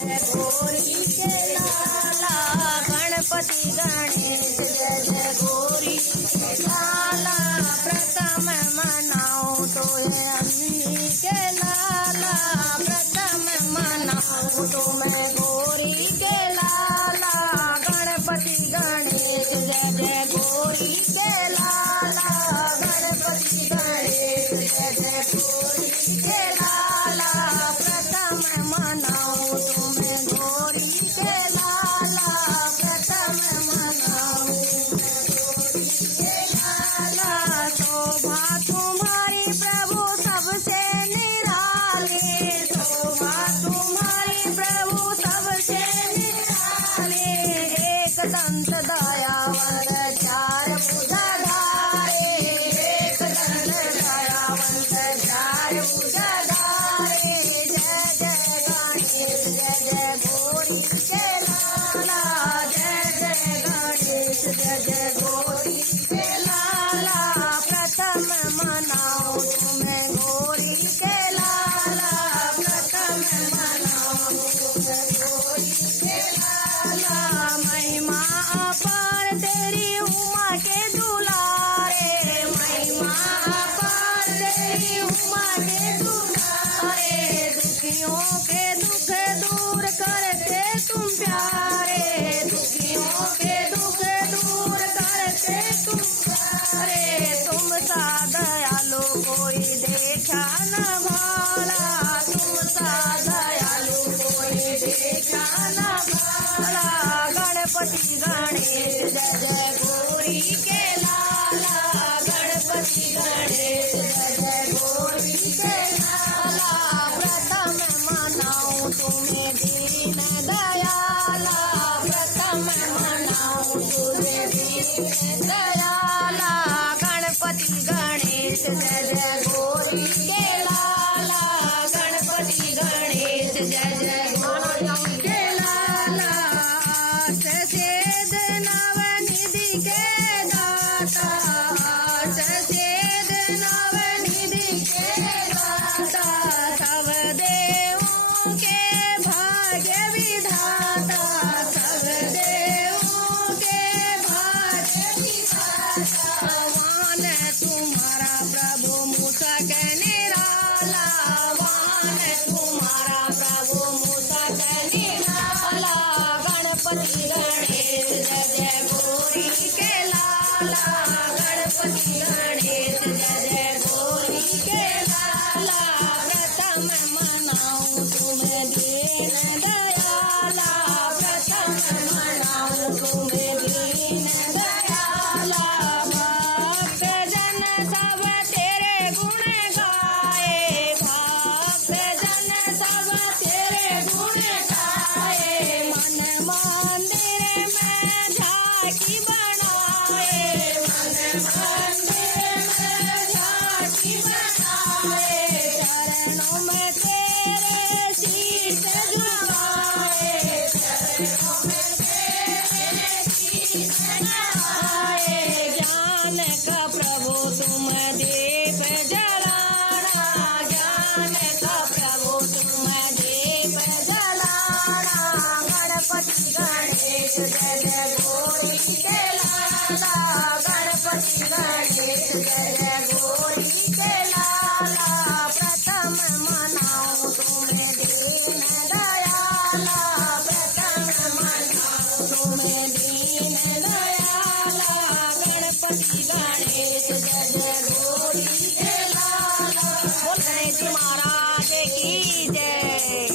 गौरी के लाला गणपति गणेश जय जय गौरी के लाला प्रथम मनाओ तो है अम्मी के लाला प्रथम मनाओ तो मैं गौरी के लाला गणपति गणेश जय जय गौरी के लाला गणपति गणेश जय जय गौरी के लाला प्रथम मनाओ तुम्हें गौरी के लाला प्रथम मनाओ गौरी के लाला शोभा तुम्हारी प्रभु सबसे निराले शोभा तुम्हारी प्रभु सबसे निराले एक दंत दयावंत चार भुजधारे एक दंत दयावंत चार भुजधारे जय जय गणेश जय जय गौरी के लाला जय जय गणेश जय जय गौरी के लाला प्रथम मनाओ तुम्हें गौरी के लाला प्रथम मनाओ तुम्हें गौरी के लाला महिमा अपार तेरी उमा के दुलारे महिमा अपार तेरी उमा के दुलारे दुखियों के दुख दूर करते तुम प्यारे दुखियों के दुख दूर करते तुम प्यारे तुम सा दयालु कोई देखा न भाला तुम सा दयालु कोई देखा न भाला गणपति गणेश जय जय गौरी के लाला गणपति गणेश जय जय गौरी के लाला प्रथम मनाओ तुम्हें दीन दयाला प्रथम मनाओ तुम्हें दीन दयाला गणपति गणेश जय जय गौरी के लाला गणपति गणेश जय जय गौरी के लाला सचेत नवनिधि के दाता सचेत नवनिधि के दाता सब देवों के भाग्य विधाता सब देवों के भाग्य विधाता वान तुम्हारा प्रभु मूषक निराला वान तुम्हारा प्रभु मूषक निराला गणपति गणेश जय जय गौरी के लाला गणपति गणेश जय जय गौरी के लाला प्रथम मनाओ तुम्हें दीन दयाला प्रथम मनाओ तुम्हें दीन दयाला भक्त जन सब तेरे गुण गाए भक्त जन सब तेरे गुण गाए मन मंदिर में झांकी बनाए मन मंदिर में झांकी बनाए चरणों में तेरे शीश झुकाए चरणों में तेरे शीश झुकाए ज्ञान का प्रभु तुम दीप जलाना ज्ञान का प्रभु तुम दीप जलाना गणपति गणेश जय जय गौरी के लाला गणपति गणेश जय जय गौरी के लाला प्रथम मनाओ तुम्हें दीन दयाला प्रथम मनाओ तुम्हें दीन दयाला गणपति गणेश जय जय गौरी